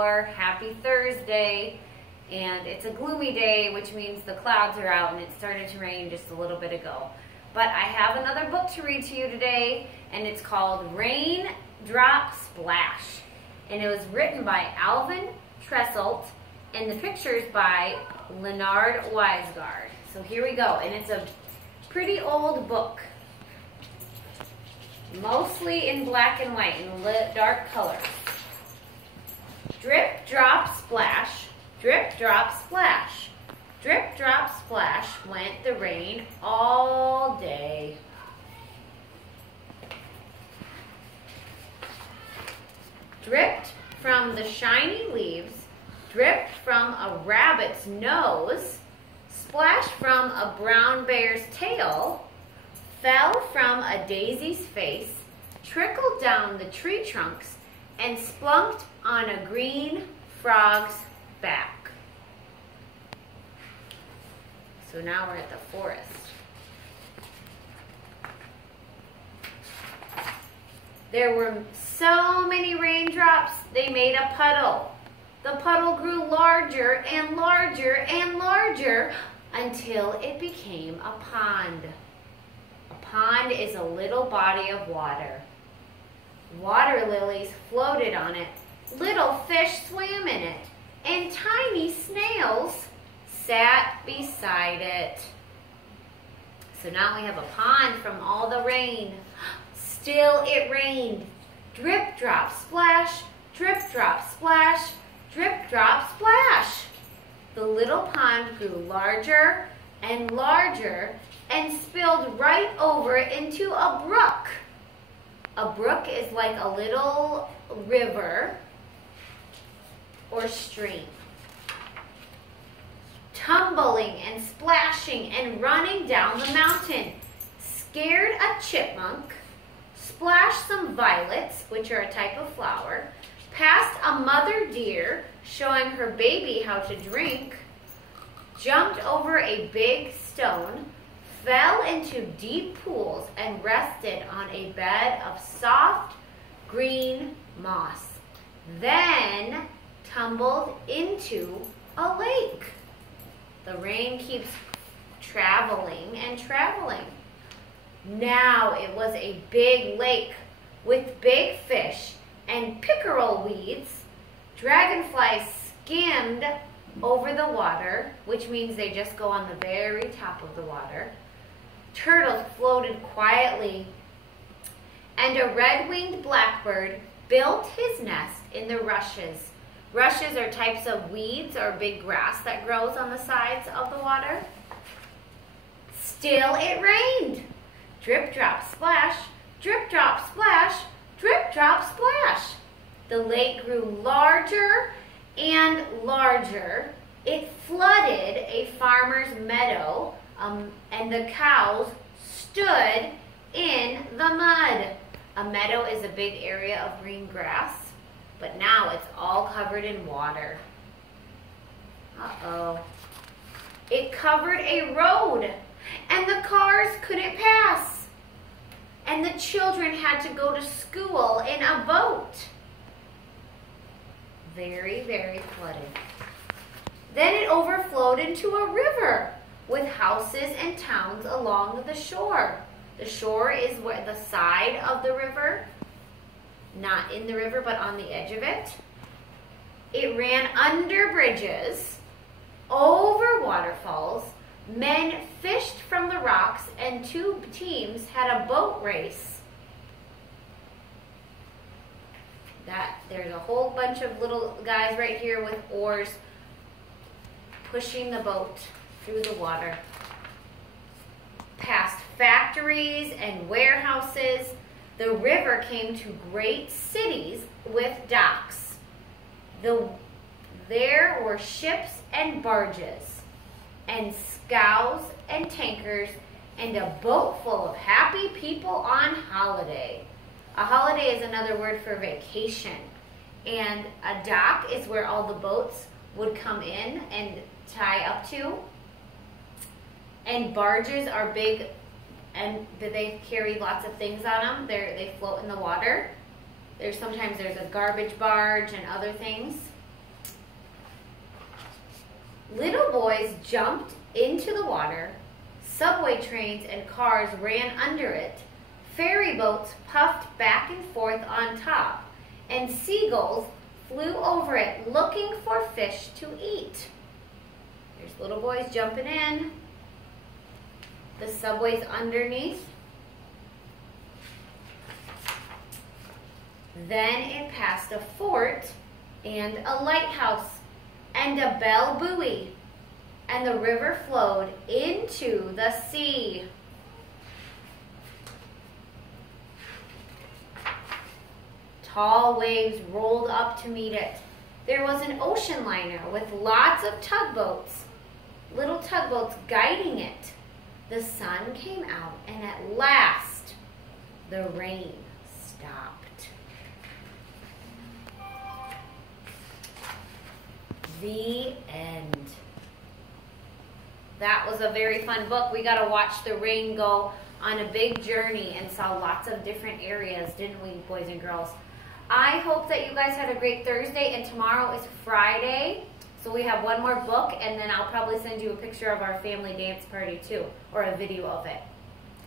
shore. Happy Thursday. And it's a gloomy day, which means the clouds are out and it started to rain just a little bit ago. But I have another book to read to you today, and it's called Rain Drop Splash. And it was written by Alvin Tresselt, and the pictures by Leonard Weisgard. So here we go, and it's a pretty old book. Mostly in black and white and dark colors. Drip, drop, splash. Drip, drop, splash. Drip, drop, splash went the rain all day. Dripped from the shiny leaves, dripped from a rabbit's nose, splashed from a brown bear's tail, fell from a daisy's face, trickled down the tree trunks, and splunked on a green frog's back. So now we're at the forest. There were so many raindrops, they made a puddle. The puddle grew larger and larger and larger until it became a pond. A pond is a little body of water. Water lilies floated on it, little fish swam in it, and tiny snails sat beside it. So now we have a pond from all the rain. Still it rained. Drip, drop, splash, drip, drop, splash, drip, drop, splash. The little pond grew larger and larger and spilled right over into a brook. A brook is like a little river or stream. Tumbling and splashing and running down the mountain. Scared a chipmunk, splashed some violets, which are a type of flower, passed a mother deer showing her baby how to drink, jumped over a big stone, fell into deep pools, and rested on a bed of soft green moss. Then tumbled into a lake. The rain keeps traveling and traveling. Now it was a big lake with big fish and pickerel weeds. Dragonflies skimmed over the water, which means they just go on the very top of the water. Turtles floated quietly, and a red-winged blackbird built his nest in the rushes. Rushes are types of weeds or big grass that grows on the sides of the water. Still it rained. Drip, drop, splash, drip, drop, splash, drip, drop, splash. The lake grew larger and larger. It flooded a farmer's meadow, and the cows stood in the mud. A meadow is a big area of green grass, but now it's all covered in water. Uh-oh. It covered a road, and the cars couldn't pass. And the children had to go to school in a boat. Very, very flooded. Then it overflowed into a river with houses and towns along the shore. The shore is where the side of the river, not in the river, but on the edge of it. It ran under bridges, over waterfalls. Men fished from the rocks, and two teams had a boat race. There's a whole bunch of little guys right here with oars pushing the boat through the water. Past factories and warehouses, the river came to great cities with docks. There were ships and barges, and scows and tankers, and a boat full of happy people on holiday. A holiday is another word for vacation. And a dock is where all the boats would come in and tie up to. And barges are big, and they carry lots of things on them. They float in the water. Sometimes there's a garbage barge and other things. Little boys jumped into the water. Subway trains and cars ran under it. Ferry boats puffed back and forth on top, and seagulls flew over it looking for fish to eat. There's little boys jumping in. The subway's underneath. Then it passed a fort and a lighthouse and a bell buoy, and the river flowed into the sea. Tall waves rolled up to meet it. There was an ocean liner with lots of tugboats, little tugboats guiding it. The sun came out, and at last the rain stopped. The end. That was a very fun book. We got to watch the rain go on a big journey and saw lots of different areas, didn't we, boys and girls? I hope that you guys had a great Thursday, and tomorrow is Friday, so we have one more book, and then I'll probably send you a picture of our family dance party too, or a video of it.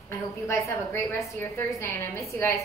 I hope you guys have a great rest of your Thursday, and I miss you guys.